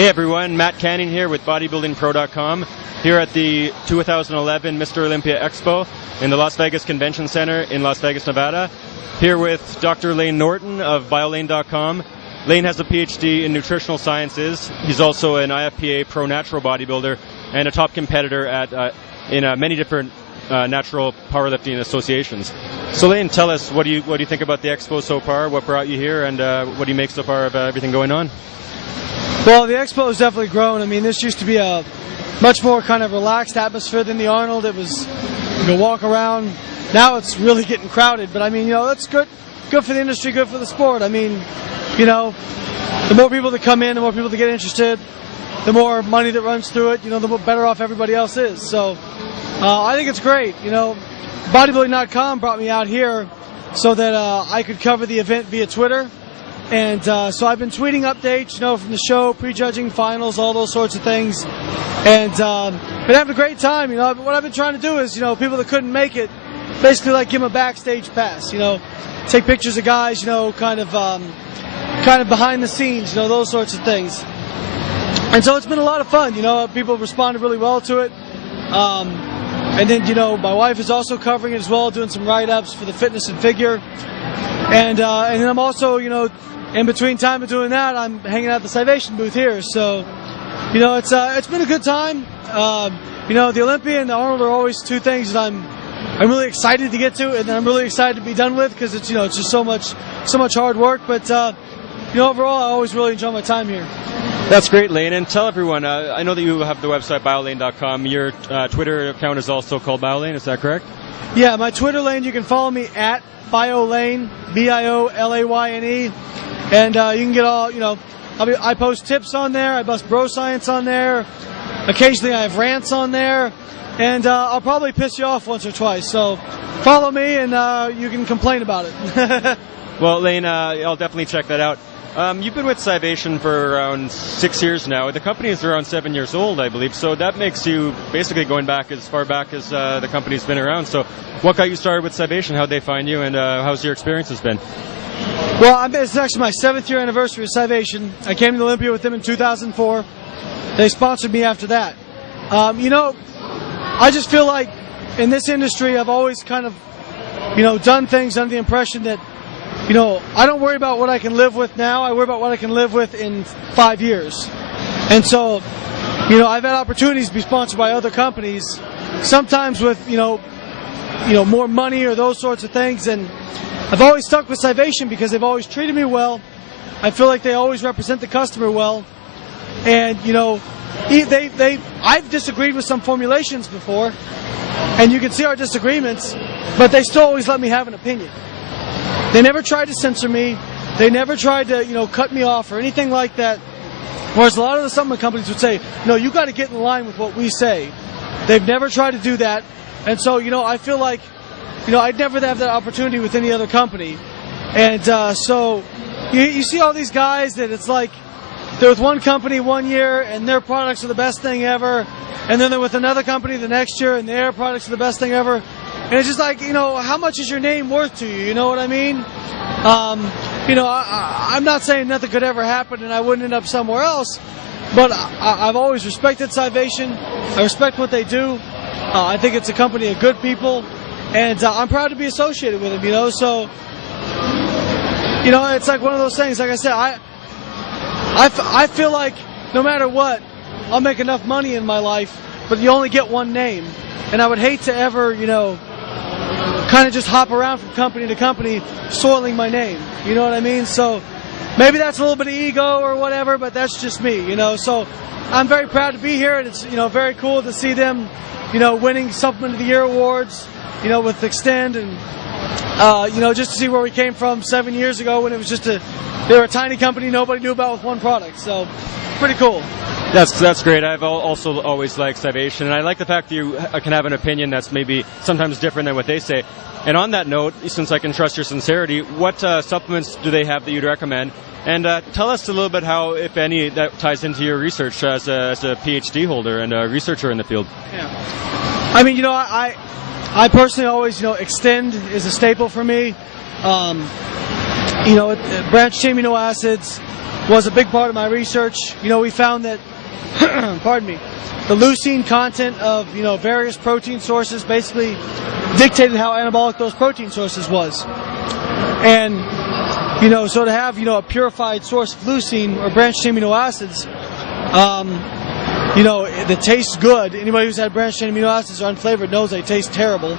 Hey everyone, Matt Canning here with BodybuildingPro.com, here at the 2011 Mr. Olympia Expo in the Las Vegas Convention Center in Las Vegas, Nevada. Here with Dr. Layne Norton of BioLayne.com. Layne has a PhD in nutritional sciences. He's also an IFBB Pro natural bodybuilder and a top competitor in many different natural powerlifting associations. So Layne, tell us, what do you think about the expo so far? What brought you here, and what do you make so far of everything going on? Well, the expo has definitely grown. I mean, this used to be a much more kind of relaxed atmosphere than the Arnold. It was, you go walk around. Now it's really getting crowded. But I mean, that's good for the industry, good for the sport. I mean, the more people that come in, the more people that get interested, the more money that runs through it, the better off everybody else is. So I think it's great. Bodybuilding.com brought me out here so that I could cover the event via Twitter. And so I've been tweeting updates, from the show, prejudging finals, all those sorts of things. And been having a great time. What I've been trying to do is, people that couldn't make it, basically like give them a backstage pass. Take pictures of guys, kind of behind the scenes, those sorts of things. And so it's been a lot of fun. People responded really well to it. And then, my wife is also covering it as well, doing some write-ups for the fitness and figure. And then I'm also, in between time of doing that, I'm hanging out at the Civation booth here. So, it's been a good time. The Olympia and the Arnold are always two things that I'm really excited to get to, and I'm really excited to be done with, because it's it's just so much hard work. But overall, I always really enjoy my time here. That's great, Layne. And tell everyone, I know that you have the website BioLayne.com. Your Twitter account is also called BioLayne. Is that correct? Yeah, my Twitter lane, you can follow me at BioLayne, BioLayne. And you can get all, I post tips on there, I post bro science on there, occasionally I have rants on there, and I'll probably piss you off once or twice. So follow me and you can complain about it. Well, Layne, I'll definitely check that out. You've been with Civation for around 6 years now. The company is around 7 years old, I believe, so that makes you basically going back as far back as the company's been around. So what got you started with Civation? How'd they find you, and how's your experiences been? Well, it's actually my 7th year anniversary of Civation. I came to Olympia with them in 2004. They sponsored me after that. I just feel like in this industry I've always kind of, done things under the impression that, I don't worry about what I can live with now. I worry about what I can live with in 5 years. And so, I've had opportunities to be sponsored by other companies, sometimes with, more money or those sorts of things. And I've always stuck with Civation because they've always treated me well. I feel like they always represent the customer well. And, I've disagreed with some formulations before, and you can see our disagreements, but they still always let me have an opinion. They never tried to censor me. They never tried to, cut me off or anything like that. Whereas a lot of the supplement companies would say, no, you got to get in line with what we say. They've never tried to do that. And so, I feel like, I'd never have that opportunity with any other company. And so you see all these guys that it's like they're with one company 1 year and their products are the best thing ever. And then they're with another company the next year and their products are the best thing ever. And it's just like, how much is your name worth to you? You know what I mean? I'm not saying nothing could ever happen and I wouldn't end up somewhere else, but I've always respected Civation. I respect what they do. I think it's a company of good people, and I'm proud to be associated with them, so, it's like one of those things. Like I said, I feel like no matter what, I'll make enough money in my life, but you only get one name. And I would hate to ever, kind of just hop around from company to company soiling my name. You know what I mean? So maybe that's a little bit of ego or whatever, but that's just me, So I'm very proud to be here, and it's, very cool to see them, winning Supplement of the Year awards, with Extend, and, just to see where we came from 7 years ago when it was just they were a tiny company nobody knew about with one product. So pretty cool. That's great. I've also always liked Civation, and I like the fact that you can have an opinion that's maybe sometimes different than what they say. And on that note, since I can trust your sincerity, what supplements do they have that you'd recommend? And tell us a little bit how, if any, that ties into your research as a PhD holder and a researcher in the field. Yeah. I mean, I personally always, Extend is a staple for me. Branched chain amino acids, was a big part of my research. We found that, pardon me, the leucine content of, various protein sources basically dictated how anabolic those protein sources was. And, so to have, a purified source of leucine or branched amino acids, that tastes good. Anybody who's had branched chain amino acids or unflavored knows they taste terrible.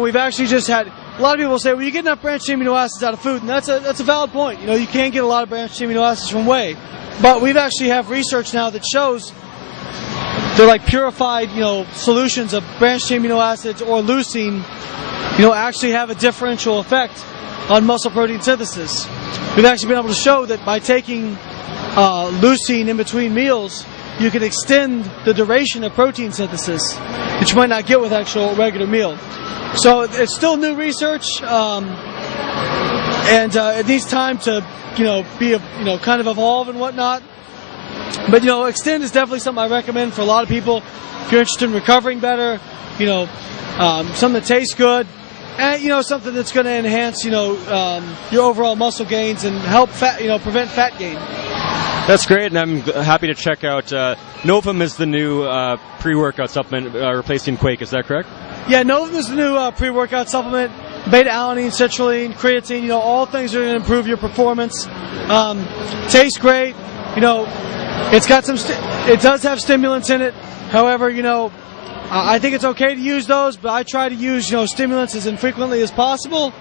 We've actually just had, a lot of people say, well, you get enough branched chain amino acids out of food, and that's a valid point. You can't get a lot of branched chain amino acids from whey. But we've actually have research now that shows they're like purified, solutions of branched chain amino acids or leucine, actually have a differential effect on muscle protein synthesis. We've actually been able to show that by taking leucine in between meals, you can extend the duration of protein synthesis that you might not get with actual regular meal. So it's still new research, and it needs time to, be, kind of evolve and whatnot. But, extend is definitely something I recommend for a lot of people. If you're interested in recovering better, something that tastes good, and, something that's going to enhance, your overall muscle gains and help prevent fat gain. That's great, and I'm happy to check out. Novum is the new pre-workout supplement replacing Quake. Is that correct? Yeah, Novum is the new pre-workout supplement. Beta-alanine, citrulline, creatine, all things that are going to improve your performance. Tastes great. It's got it does have stimulants in it. However, I think it's okay to use those, but I try to use, stimulants as infrequently as possible.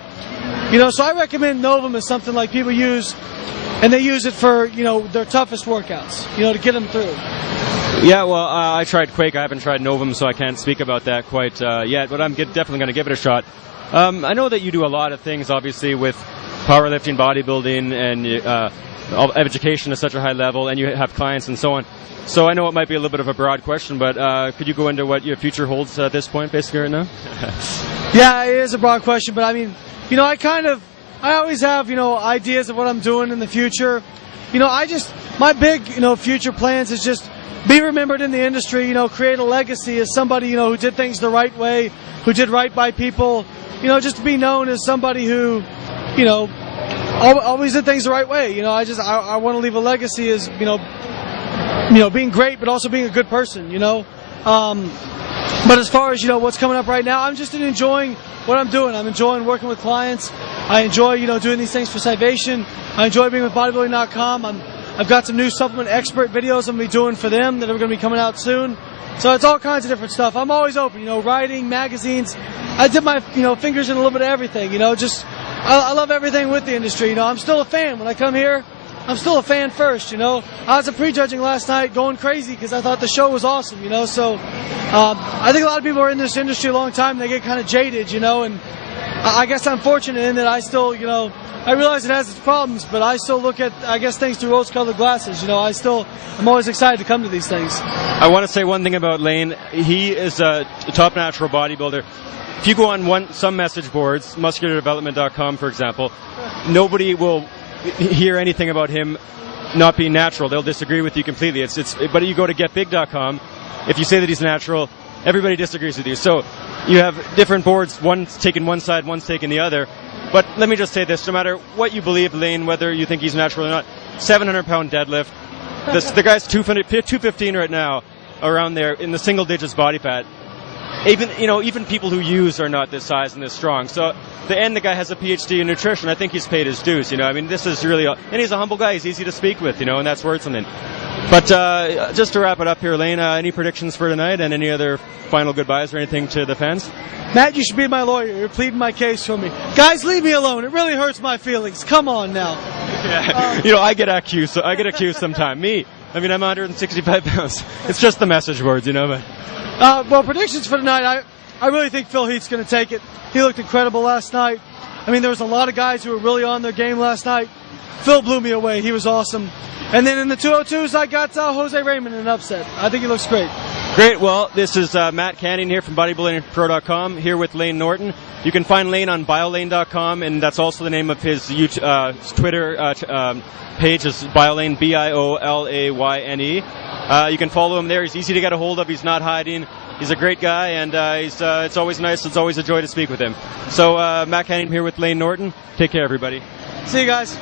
So I recommend Novum as something like people use, and they use it for, their toughest workouts, to get them through. Yeah, well, I tried Quake. I haven't tried Novum, so I can't speak about that quite yet, but I'm definitely going to give it a shot. I know that you do a lot of things, obviously, with powerlifting, bodybuilding, and education at such a high level, and you have clients and so on. So I know it might be a little bit of a broad question, but could you go into what your future holds at this point, basically, right now? Yeah, it is a broad question, but I mean, I always have, ideas of what I'm doing in the future. My big, future plans is just be remembered in the industry, create a legacy as somebody, who did things the right way, who did right by people, just to be known as somebody who, always did things the right way. I want to leave a legacy as, being great, but also being a good person, But as far as, what's coming up right now, I'm just enjoying what I'm doing. I'm enjoying working with clients. I enjoy, doing these things for Salvation. I enjoy being with Bodybuilding.com. I've got some new supplement expert videos I'm going to be doing for them that are going to be coming out soon. So it's all kinds of different stuff. I'm always open, writing, magazines. I dip my, fingers in a little bit of everything, I love everything with the industry. I'm still a fan. When I come here, I'm still a fan first, I was at pre-judging last night going crazy because I thought the show was awesome, So I think a lot of people are in this industry a long time. They get kind of jaded, and I guess I'm fortunate in that I still, I realize it has its problems, but I still look at, things through rose-colored glasses. I'm always excited to come to these things. I want to say one thing about Layne. He is a top natural bodybuilder. If you go on some message boards, musculardevelopment.com, for example, nobody will hear anything about him not being natural. They'll disagree with you completely. But you go to getbig.com, if you say that he's natural, everybody disagrees with you. So you have different boards, one's taking one side, one's taking the other. But let me just say this, no matter what you believe, Layne, whether you think he's natural or not, 700-pound deadlift, the guy's 215 right now, around there, in the single digits body fat. Even people who use are not this size and this strong. So the guy has a PhD in nutrition. I think he's paid his dues. This is really, and he's a humble guy. He's easy to speak with, and that's worth something. But just to wrap it up here, Layne, any predictions for tonight and any other final goodbyes or anything to the fans? Matt, you should be my lawyer. You're pleading my case for me. Guys, leave me alone. It really hurts my feelings. Come on now. Yeah. I get accused. I get accused sometime. Me. I'm 165 pounds. It's just the message boards, But. Well, predictions for tonight, I really think Phil Heath's going to take it. He looked incredible last night. There was a lot of guys who were really on their game last night. Phil blew me away. He was awesome. And then in the 202s, I got Jose Raymond in an upset. I think he looks great. Great. Well, this is Matt Canning here from BodybuildingPro.com, here with Layne Norton. You can find Layne on BioLayne.com, and that's also the name of his Twitter page is BioLayne, BioLayne. You can follow him there. He's easy to get a hold of. He's not hiding. He's a great guy, and it's always nice. It's always a joy to speak with him. So Matt Canning here with Layne Norton. Take care, everybody. See you guys.